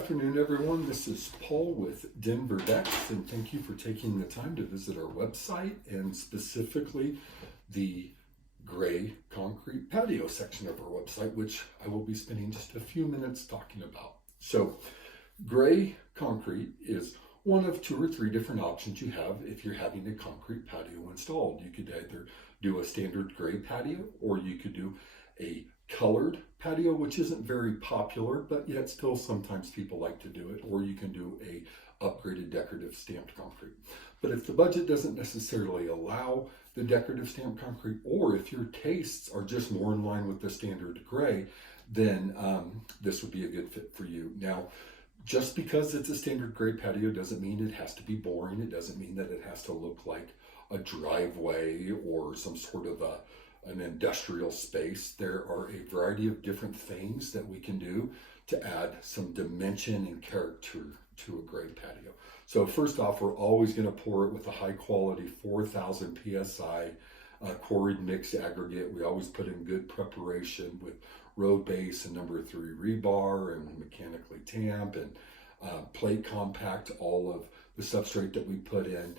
afternoon, everyone. This is Paul with Denver Decks, and thank you for taking the time to visit our website and specifically the gray concrete patio section of our website, which I will be spending just a few minutes talking about. So, gray concrete is one of two or three different options you have if you're having a concrete patio installed. You could either do a standard gray patio, or you could do a colored patio, which isn't very popular, but yet still sometimes people like to do it, or you can do a upgraded decorative stamped concrete. But if the budget doesn't necessarily allow the decorative stamped concrete, or if your tastes are just more in line with the standard gray, then this would be a good fit for you. Now, just because it's a standard gray patio doesn't mean it has to be boring. It doesn't mean that it has to look like a driveway or some sort of an industrial space. There are a variety of different things that we can do to add some dimension and character to a gray patio. So first off, we're always going to pour it with a high quality 4,000 PSI quarried mixed aggregate. We always put in good preparation with road base and number 3 rebar and mechanically tamp and plate compact all of the substrate that we put in,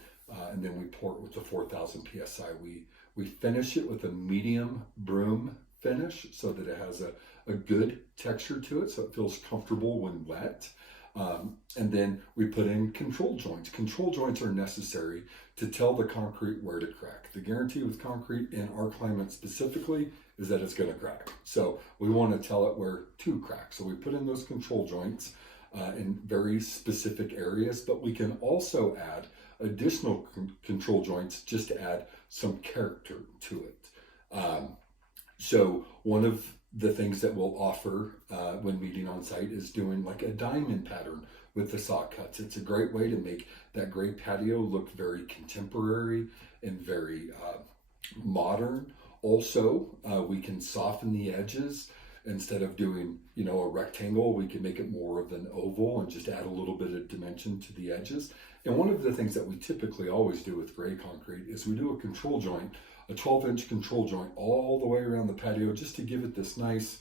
and then we pour it with the 4,000 PSI. We finish it with a medium broom finish so that it has a good texture to it, so it feels comfortable when wet. And then we put in control joints. Control joints are necessary to tell the concrete where to crack. The guarantee with concrete in our climate specifically is that it's going to crack. So we want to tell it where to crack. So we put in those control joints in very specific areas, but we can also add additional control joints just to add some character to it. So one of the things that we'll offer when meeting on site is doing like a diamond pattern with the saw cuts. It's a great way to make that gray patio look very contemporary and very modern. Also, we can soften the edges. Instead of doing, a rectangle, we can make it more of an oval and just add a little bit of dimension to the edges. And one of the things that we typically always do with gray concrete is we do a control joint, a 12-inch control joint all the way around the patio, just to give it this nice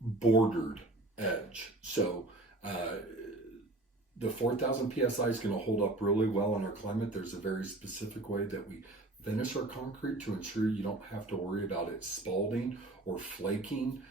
bordered edge. So the 4,000 PSI is going to hold up really well in our climate. There's a very specific way that we finish our concrete to ensure you don't have to worry about it spalding or flaking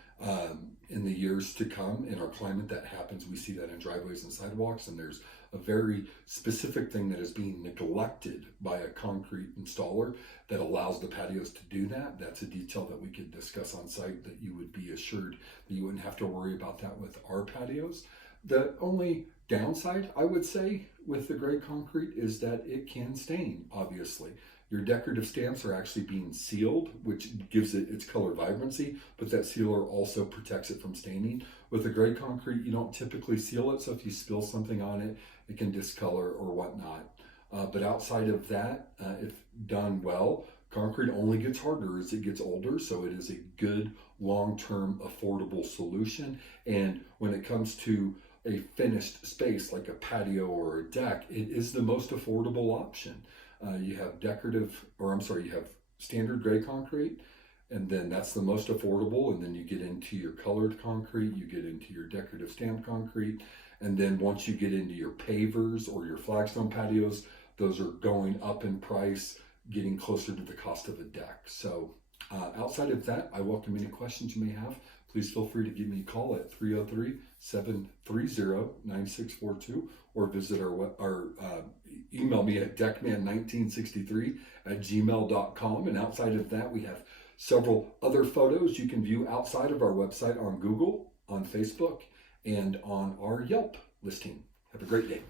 in the years to come. In our climate, that happens. We see that in driveways and sidewalks, and there's a very specific thing that is being neglected by a concrete installer that allows the patios to do that. That's a detail that we could discuss on site that you would be assured that you wouldn't have to worry about that with our patios. The only downside, I would say, with the gray concrete is that it can stain, obviously. Your decorative stamps are actually being sealed, which gives it its color vibrancy, but that sealer also protects it from staining. With the gray concrete, you don't typically seal it, so if you spill something on it, it can discolor or whatnot. But outside of that, if done well, concrete only gets harder as it gets older, so it is a good long-term affordable solution. And when it comes to a finished space like a patio or a deck, it is the most affordable option. You have you have standard gray concrete, and then that's the most affordable. And then you get into your colored concrete, you get into your decorative stamped concrete. And then once you get into your pavers or your flagstone patios, those are going up in price, getting closer to the cost of a deck. So outside of that, I welcome any questions you may have. Please feel free to give me a call at 303-730-9642 or visit our email me at deckman1963@gmail.com. And outside of that, we have several other photos you can view outside of our website on Google, on Facebook, and on our Yelp listing. Have a great day.